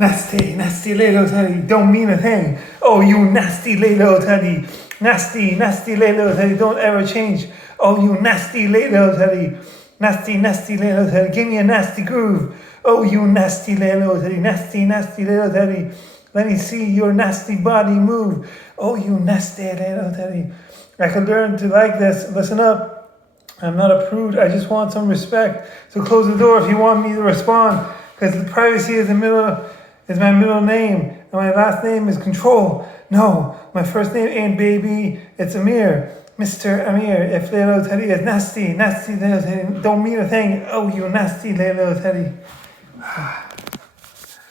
nasty, nasty little Teddy, don't mean a thing. Oh, you nasty little Teddy, nasty, nasty little Teddy, don't ever change. Oh, you nasty little Teddy, nasty, nasty little Teddy, give me a nasty groove. Oh, you nasty little Teddy, nasty, nasty little Teddy, let me see your nasty body move. Oh, you nasty little Teddy. I could learn to like this. Listen up. I'm not a prude. I just want some respect. So close the door if you want me to respond. Because the privacy is my middle name. And my last name is Control. No, my first name ain't Baby. It's Amir. Mr. Amir. If little Teddy is nasty, nasty little Teddy, don't mean a thing. Oh, you nasty little Teddy.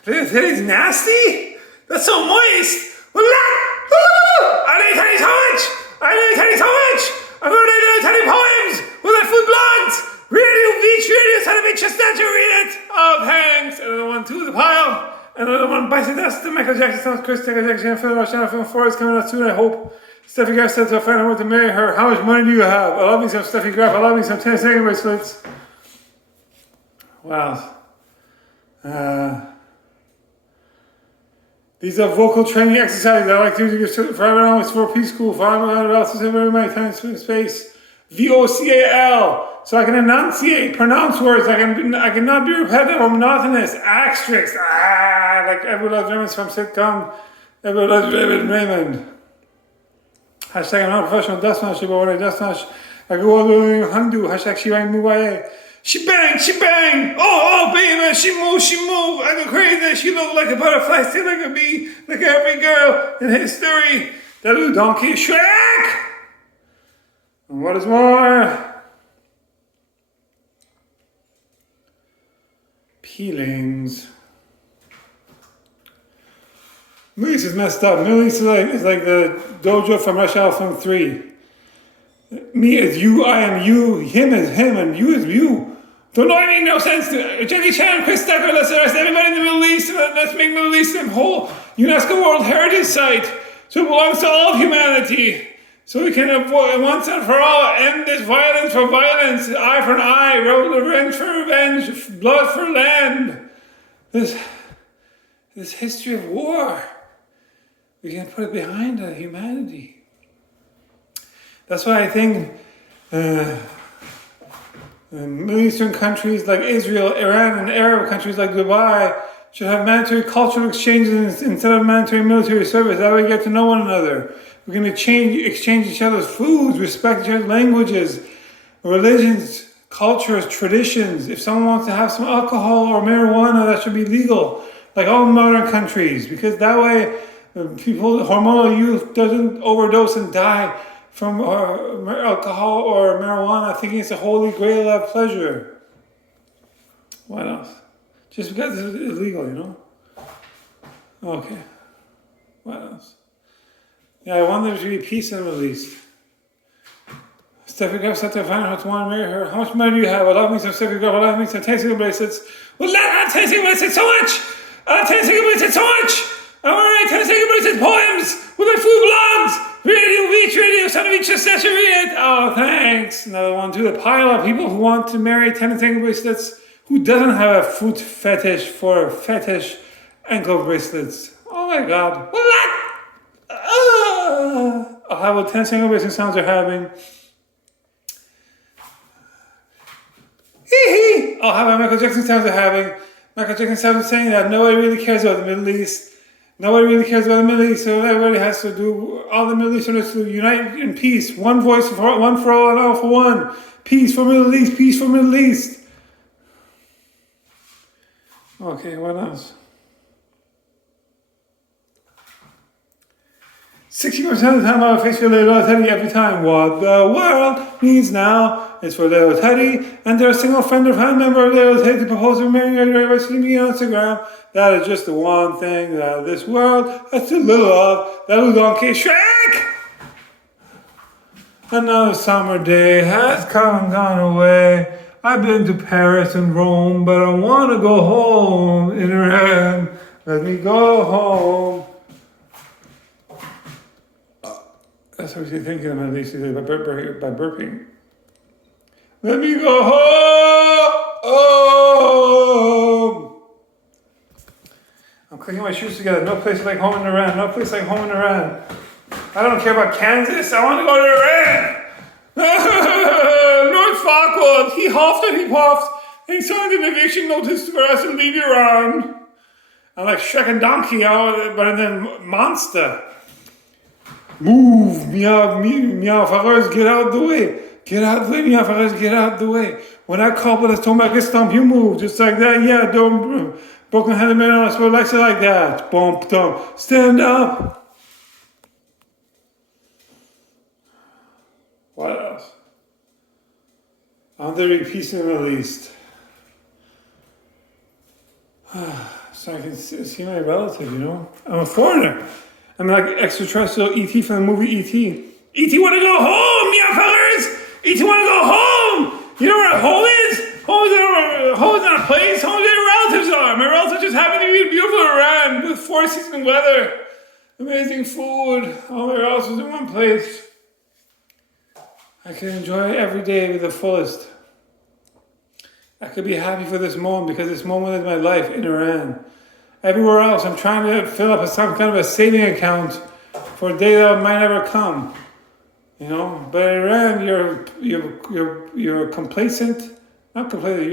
Little Teddy's nasty? That's so moist. I like Teddy so much. I like Teddy so much. I'm going to read Little Teddy poems with my food blogs. Radio Beach, Radio Teddy Beach, just that you read it. Oh, thanks. Another one to the pile. Another one bites the dust. Michael Jackson sounds Chris, Michael Jackson, Phil, Channel Film 4 is coming out soon, I hope. Steffi Graf said to a friend I want to marry her. How much money do you have? I love me some Steffi Graf. I love me some 10-second bracelets. Wow. These are vocal training exercises I like to use for everyone. It's for preschool, for everyone else. It's very many times in space. VOCAL. So I can enunciate, pronounce words. I cannot be repetitive or monotonous. Asterisk. Like Edward Loves Raymond from sitcom. Edward Loves Raymond. Hashtag I'm not a professional dust mash, but when I dust mash, I go all the way to Handu. Hashtag Shibang Muwaye. She bang, oh, baby, she move, I go crazy, she look like a butterfly, still like a bee, like every girl in history, that little donkey Shrek! And what is more? Peelings. Middle East is messed up. Middle East is like the dojo from Rush Hour Film 3. Me is you, I am you, him is him, and you is you. Don't know, I mean, no sense to Jackie Chan, Chris Tucker, let's arrest everybody in the Middle East, let's make Middle East a whole UNESCO World Heritage Site, so it belongs to all of humanity, so we can avoid, once and for all, end this violence for violence, eye for an eye, revenge for revenge, blood for land. This history of war, we can put it behind humanity. That's why I think Middle Eastern countries like Israel, Iran, and Arab countries like Dubai should have mandatory cultural exchanges instead of mandatory military service. That way we get to know one another. We're going to exchange each other's foods, respect each other's languages, religions, cultures, traditions. If someone wants to have some alcohol or marijuana, that should be legal, like all modern countries, because that way hormonal youth doesn't overdose and die from alcohol or marijuana, thinking it's a holy grail of pleasure. What else? Just because it's illegal, you know? Okay. What else? Yeah, I wonder if there should be peace in the Middle East. Steffi Graf said to find out how to want to marry her. How much money do you have? I love me some Steffi Graf. I love me some 10-second bracelets. Well, not 10-second bracelets so much! 10-second bracelets so much! I want to write 10-second bracelets poems with my food blogs! Radio Beach, Radio Sunny Beach, just read it. Oh, thanks. Another one to the pile of people who want to marry 10-second bracelets who doesn't have a foot fetish for fetish ankle bracelets. Oh my God. What? I'll have what 10-second bracelet sounds are having. I'll have what Michael Jackson sounds are having. Michael Jackson sounds saying that nobody really cares about the Middle East. Nobody really cares about the Middle East, so everybody has to do, all the Middle Easterners to unite in peace. One voice for one for all and all for one. Peace for Middle East, peace for Middle East. Okay, what else? 60% of the time I have a face for Little Teddy every time. What the world needs now is for Little Teddy and their single friend or family member of Little Teddy to propose to marry her by seeing me on Instagram. That is just the one thing that this world has too little of. That little donkey Shrek! Another summer day has come and gone away. I've been to Paris and Rome, but I want to go home in Iran. Let me go home. That's what you're thinking of, at least by burping. Let me go home. I'm clicking my shoes together. No place like home in Iran. No place like home in Iran. I don't care about Kansas. I want to go to Iran. Lord Farquaad, he huffed and he puffed. And he signed an eviction notice for us and leave Iran. I'm like Shrek and Donkey, but then Monster. Move, Mia Farage, get out of the way. Get out of the way, Mia Farage, get out of the way. When I call with a stomach stomp, you move just like that. Yeah, don't. Broken headed man on a sport likes it like that. Bump, dump. Stand up. What else? There be peace in the Middle East. So I can see my relative, you know? I'm a foreigner. I'm like extraterrestrial E.T. from the movie E.T. E.T. want to go home, Mia fellas! E.T. want to go home! You know where home is? Home is not a place. Home is where your relatives are. My relatives just happen to be in beautiful Iran with 4-season weather. Amazing food. All my relatives in one place. I can enjoy every day with the fullest. I could be happy for this moment because this moment is my life in Iran. Everywhere else, I'm trying to fill up some kind of a saving account for a day that might never come. You know, but in Iran, you're complacent. Not complacent.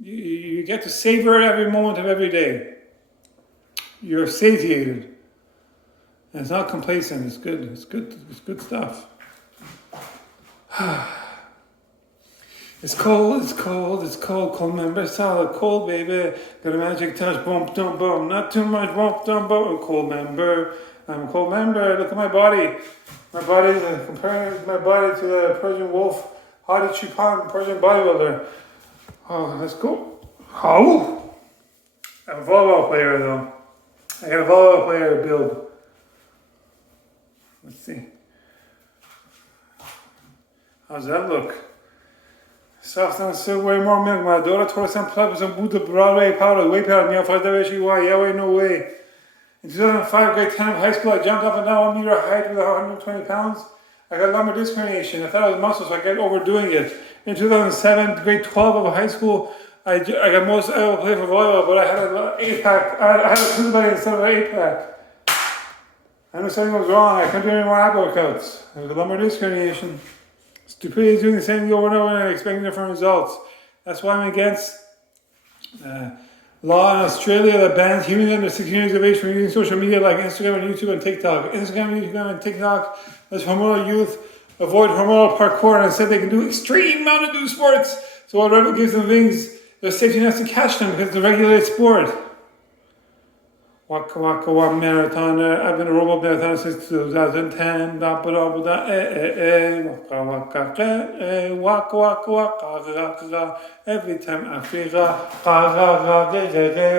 You get to savor every moment of every day. You're satiated. And it's not complacent. It's good. It's good. It's good stuff. It's cold, it's cold, it's cold, cold member, solid, cold baby, got a magic touch, bump, dump, bum, not too much, bump, dump, bum, cold member, I'm a cold member, look at my body. My body, comparing my body to the Persian wolf, Hadi Chupan, Persian bodybuilder. Oh, that's cool. How? I'm a volleyball player though. I got a volleyball player build. Let's see. How's that look? Soft and silk, way more milk. My daughter told us some plebs and boot the Broadway powder, way powder, near 5 why, yeah, way, no way. In 2005, grade 10 of high school, I jumped up and down 1 meter height with 120 pounds. I got lumbar disc herniation. I thought it was muscle, so I kept overdoing it. In 2007, grade 12 of high school, I got most I play for volleyball, but I had an 8-pack. I had a 2 instead of an 8-pack. I knew something was wrong. I couldn't do any more ab workouts. I was a lumbar disc herniation. Stupidity is doing the same thing over and over and expecting different results. That's why I'm against law in Australia that bans humans under 16 years of age from using social media like Instagram and YouTube and TikTok. Instagram, YouTube, and TikTok lets hormonal youth avoid hormonal parkour and instead they can do extreme mountain dew sports. So whatever gives them wings, their safety nets to catch them because it's a regulated sport. Waka waka waka marathoner. I've been a robot marathoner since 2010. Waka waka waka. Every time I figure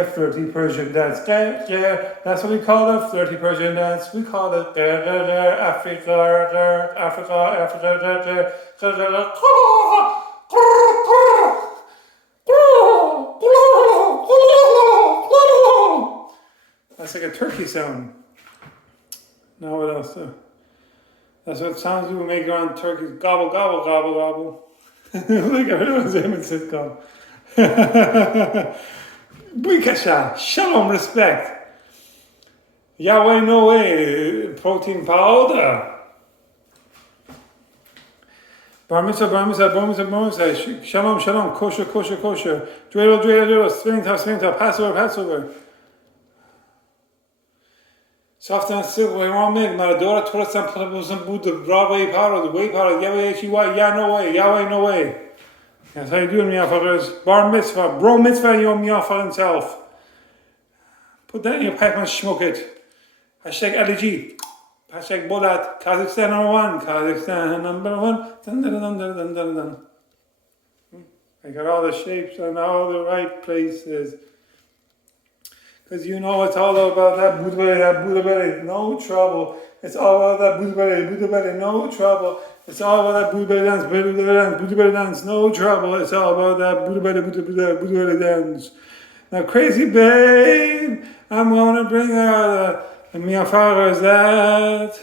30 Persian dance. That's what we call it. 30 Persian dance. We call it Africa. That's like a turkey sound. Now what else? That's what sounds we make around turkeys. Gobble, gobble, gobble, gobble. Like everyone's name in sitcom. Bikasha, shalom, respect. Yahweh, no way. Protein powder. Bar mitzvah, bar mitzvah, bar mitzvah, bar mitzvah. Shalom, shalom, kosher, kosher, kosher. Dreidel, dreidel, dreidel. Spinning top, Passover, Passover. Soft and silk, way wrong make. My daughter told us some boot the Broadway powder, the way powder, Yahweh, H-E-Y, yeah, no way, Yahweh, no way. That's how you do it, Miyafar. Bar mitzvah, bro mitzvah, your Miyafar himself. Put that in your pipe and smoke it. Hashtag LG. Hashtag Bodat. Kazakhstan #1. Kazakhstan #1. Dun, dun, dun, dun, dun, dun, dun. I got all the shapes and all the right places. Because you know it's all about that Buddha belly, no trouble. It's all about that Buddha belly, no trouble. It's all about that Buddha belly dance, no trouble. It's all about that Buddha belly dance. Now crazy babe, I'm gonna bring her the Miyafar is that.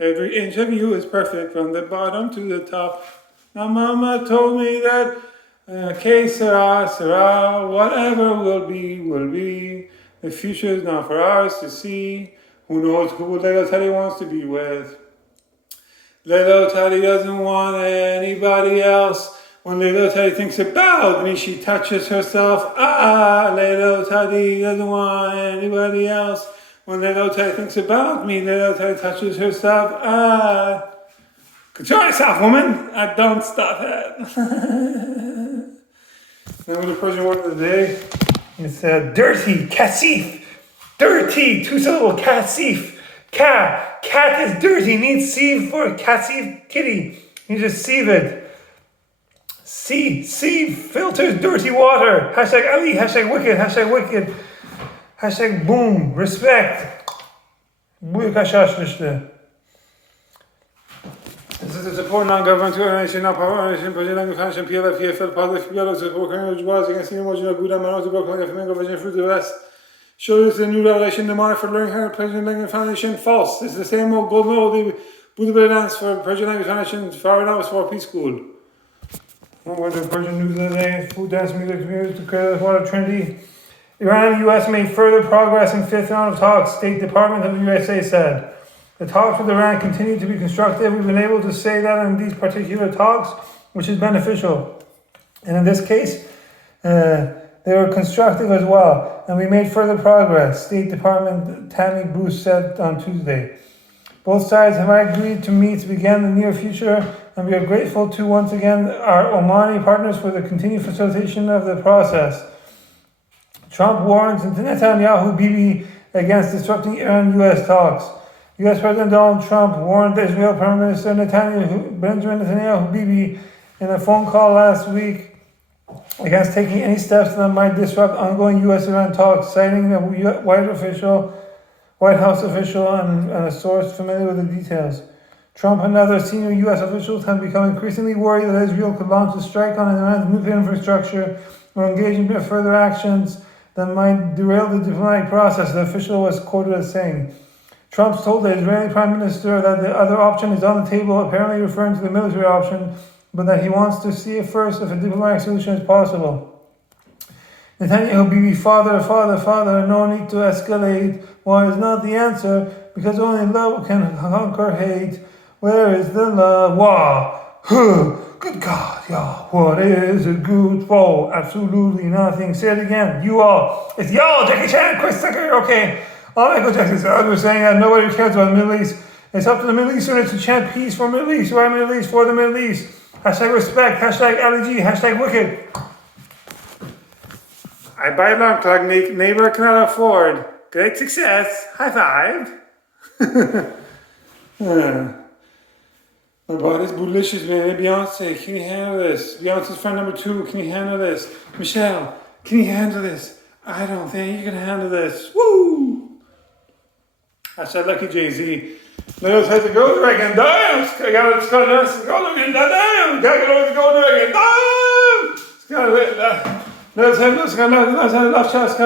Every inch of you is perfect from the bottom to the top. Now mama told me that Que sera, sera, whatever will be, will be. The future is not for us to see. Who knows who little Teddy wants to be with? Little Teddy doesn't want anybody else. When little Teddy thinks about me, she touches herself. Little Teddy doesn't want anybody else. When little Teddy thinks about me, little Teddy touches herself. Control yourself, woman. I don't stop it. Then with the Persian word of the day, it's dirty, kasif. Dirty, 2-syllable, kasif. Cat is dirty, needs sieve for kasif, kitty. You just sieve it. Sieve filters dirty water. Hashtag Ali, hashtag wicked. Hashtag boom, respect. This is a support non-governmental organization, non-power organization, Persian language foundation, PLF, PFL, positive, PLF, support community was against the emotion of Buddha, Manos, Broken, Flamingo, Virgin Fruit of the West. Show this a new revelation, the monitor for learning how Persian language foundation, false. This is the same old golden old Buddha dance for Persian language foundation, far enough for Peace School. What the Persian news of the day? Food dance music to create water Trinity. Iran and U.S. made further progress in fifth round of talks, State Department of the USA said. The talks with Iran continue to be constructive. We've been able to say that in these particular talks, which is beneficial. And in this case, they were constructive as well. And we made further progress, State Department Tammy Bruce said on Tuesday. Both sides have agreed to meet to begin the near future, and we are grateful to, once again, our Omani partners for the continued facilitation of the process. Trump warns Netanyahu Bibi against disrupting Iran-U.S. talks. U.S. President Donald Trump warned Israel Prime Minister Benjamin Netanyahu Bibi in a phone call last week against taking any steps that might disrupt ongoing U.S.-Iran talks, citing a White House official and a source familiar with the details. Trump and other senior U.S. officials have become increasingly worried that Israel could launch a strike on Iran's nuclear infrastructure or engage in further actions that might derail the diplomatic process, the official was quoted as saying. Trump told the Israeli Prime Minister that the other option is on the table, apparently referring to the military option, but that he wants to see it first if a diplomatic solution is possible. Netanyahu Bibi, father, no need to escalate. War is not the answer, because only love can conquer hate. Where is the love? Wow. Good God, y'all. What is a good foe? Absolutely nothing. Say it again. You all. It's y'all, Jackie Chan, Chris Tucker. Okay. All Michael Jackson said, we're saying that nobody cares about the Middle East. It's up to the Middle Easterners to chant peace for Middle East. Why Middle East? For the Middle East. Hashtag respect. Hashtag LG. Hashtag wicked. I buy alarm clock neighbor cannot afford. Great success. High five. My body's bootylicious, man. Beyonce, can you handle this? Beyonce's friend number 2, can you handle this? Michelle, can you handle this? I don't think you can handle this. Woo! I said, lucky Jay-Z. Little has to go there again. Damn! I got to go again. Damn! Gotta go there again. Damn! It's got to left chest.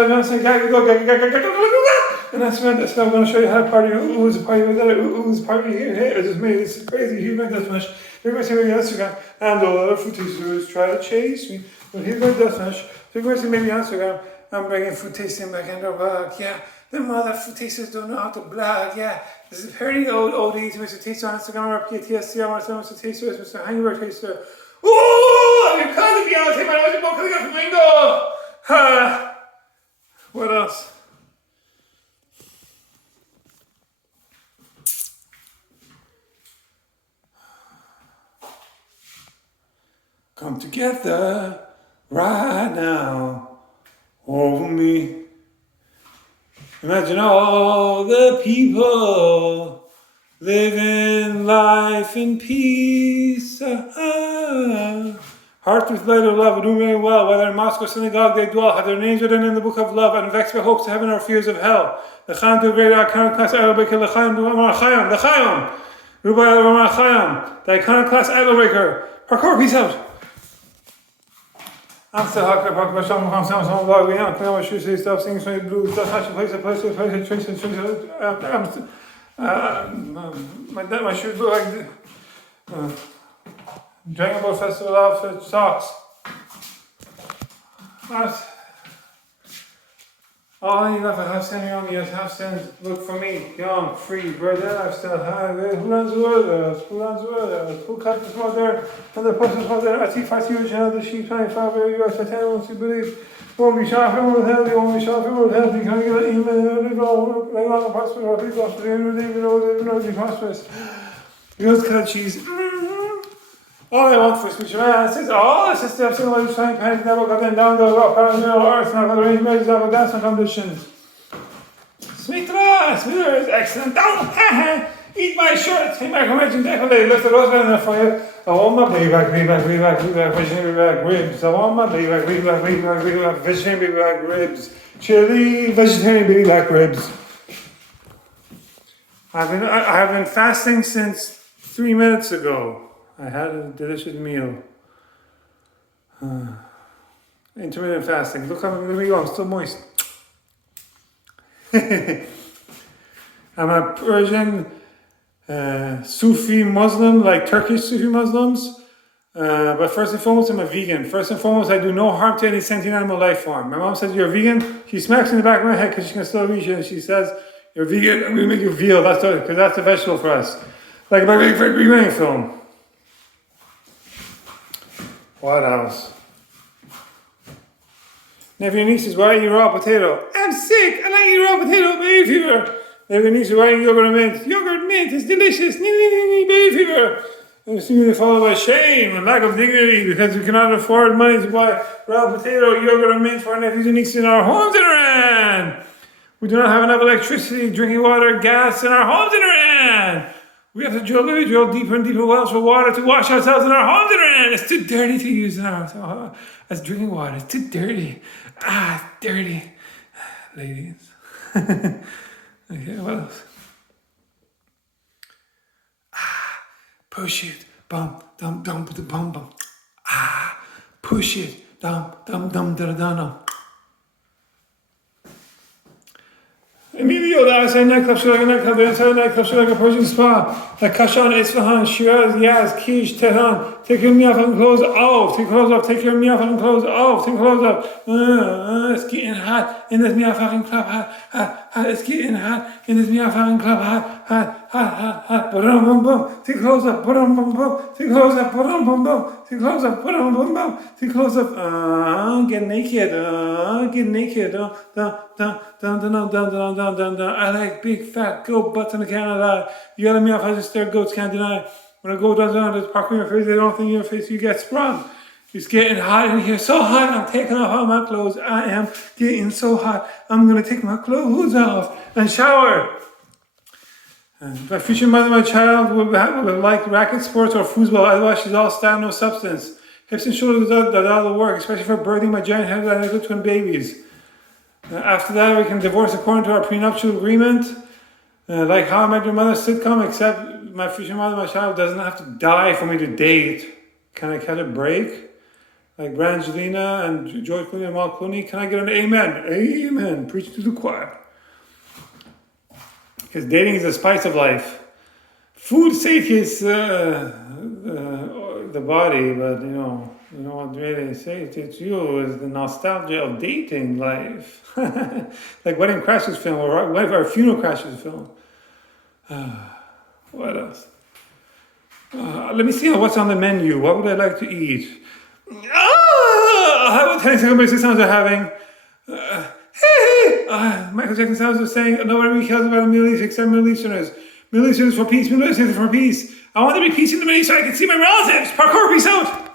And that's when I'm going to show you how to party. Ooh's a party with that. Ooh's a party here. Hey, I just made this is crazy. Here's my death smash. You're going to see me on Instagram. And all other food tasters try to chase me. But here's my death smash. So you're going to see me on Instagram. I'm bringing food tasting back in the blog. Yeah. The mother food tasters don't know how to blog. Yeah. This is very old oldies. Mr. Taster on Instagram. PTSD. I want to say Mr. Taster. Mr. Hangyberg Taster. Ooh! I'm your cousin Beyonce. My nose is both coming out from Mingo. What else? Come together right now over me. Imagine all the people living life in peace. Heart with light of love, doing very well. Whether in mosque or synagogue they dwell, have their names written in the book of love, and vexed by hopes of heaven or fears of hell. L'chaim do great iconoclast Arabic, L'chaim do L'chaim, Rubai L'chaim, the iconoclast idol breaker. Parkour, peace out. I'm still Hacker, Park by Sean, I'm still on vlog, we don't clean my shoes, stop singing, swing blues, that's how she plays, my shoes look like Dragon Ball Festival outfit socks. What? All I need left is half cent young, yes, half cent. Look for me, young, free, brother. I'm still high. Who runs the world? Who runs the world? Who cut the mother? And the person's mother. I see 5 years now, the sheep 25 years. I tell you, you believe. Won't be sharp, it won't help you, won't be sharp, it won't help you. Can I get an email? Like on prosperous, or be prosperous, even though be prosperous. Because cut cheese. All I want for speech man says, oh, sister, I've seen a lot of trying panic, never got them down, they'll go pyramidal earth, now got arranged marriages, I've got dancing competitions. Smitra is excellent. Don't eat my shirt. Take my convention decollete. Lift the rose down there for you. I want my playback, vegetarian back ribs. I want my playback, vegetarian back ribs. Chili, vegetarian baby back ribs. I have been fasting since 3 minutes ago. I had a delicious meal. Intermittent fasting. Look at me go, I'm still moist. I'm a Persian Sufi Muslim, like Turkish Sufi Muslims. But first and foremost, I'm a vegan. First and foremost, I do no harm to any sentient animal life form. My mom says, you're a vegan? She smacks me in the back of my head because she can still reach it. And she says, you're vegan, I'm going to make you veal. Because that's a vegetable for us. Like my big green film. What else? Nephew nieces, why eat raw potato? I'm sick, I like eating raw potato, baby fever. Nephew nieces, why eat yogurt and mint? Yogurt mint is delicious, baby fever. And soon followed by shame and lack of dignity because we cannot afford money to buy raw potato, yogurt and mint for our nephews and nieces in our homes in Iran. We do not have enough electricity, drinking water, gas in our homes in Iran. We have to drill deeper and deeper wells for water to wash ourselves in our homes in Iran. It's too dirty to use in our house as drinking water. It's too dirty. Dirty. Ladies. Okay, what else? Push it. Bum, dum, dum, bum, bum. Push it. Dum, dum, dum, da, da, da. Emilio, the outside nightclub should like a nightclub, the inside nightclub should like a Persian spa. Like Kashan, Isfahan, Shiraz, Yaz, Kish, Tehran. Take your miyafan clothes off. Take clothes off. Take your miyafan clothes off. Take clothes off. It's getting hot in this miyafan club. Hot. It's getting hot in this miyafan club. Hot. Bum, bum, bum. Take clothes up. Bum, bum, bum. Take clothes up. Bum, bum, bum. Take clothes up. Bum, bum, bum. Take clothes up. Get naked. Get naked. I like big fat goat butts and I can't lie. You gotta me off, I just stare, goats can't deny. When a goat does not just park in your face, they don't think in your face, you get sprung. It's getting hot in here, so hot, I'm taking off all my clothes. I am getting so hot, I'm gonna take my clothes off and shower. My future mother, my child, will like racket sports or foosball, otherwise she's all style, no substance. Hips and shoulders, that's all the work, especially for birthing my giant head and little twin babies. After that, we can divorce according to our prenuptial agreement. Like How I Met Your Mother sitcom, except my future mother, my child, doesn't have to die for me to date. Can I cut a break? Like Brangelina and George Clooney and Mark Clooney. Can I get an amen? Amen. Preach to the choir. Because dating is the spice of life. Food sake is the body, but you know what really saves you is the nostalgia of dating life. Like Wedding Crashers film or Funeral Crashers film. What else? Let me see what's on the menu. What would I like to eat? How about 10 second sounds are having? Michael Jackson sounds are saying, nobody cares about the Middle East except Middle Easterners. Middle Easterners for peace, Middle Easterners for peace. I want there to be peace in the Middle East so I can see my relatives. Parkour, peace out.